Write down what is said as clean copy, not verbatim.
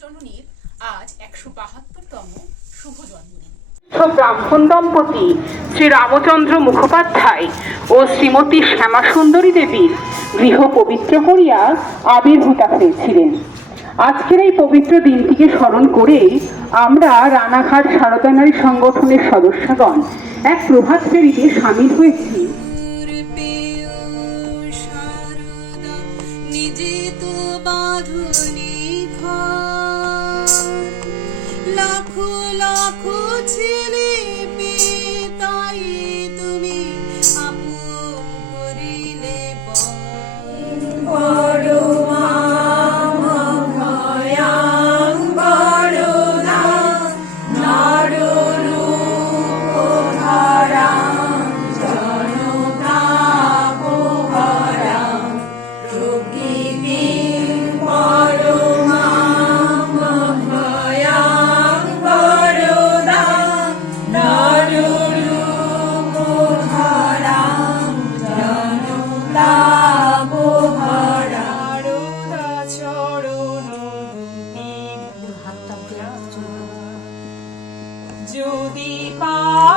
জননীর আজ ১৭২তম শুভ জন্মদিন। ব্রাহ্মণ দম্পতি শ্রী রামচন্দ্র মুখোপাধ্যায় ও শ্রীমতী শ্যামাসুন্দরী দেবীর গৃহ পবিত্র করিয়া আবির্ভূতা হয়েছিলেন। আজকের এই পবিত্র দিনটিকে স্মরণ করে আমরা রানাঘাট সারদা নারী সংগঠনের সদস্যগণ এক প্রভাত ফেরিতে সামিল হয়েছি। লাখো লাখো ছেলে তাই তুমি আপন করিলে বড় যদি পা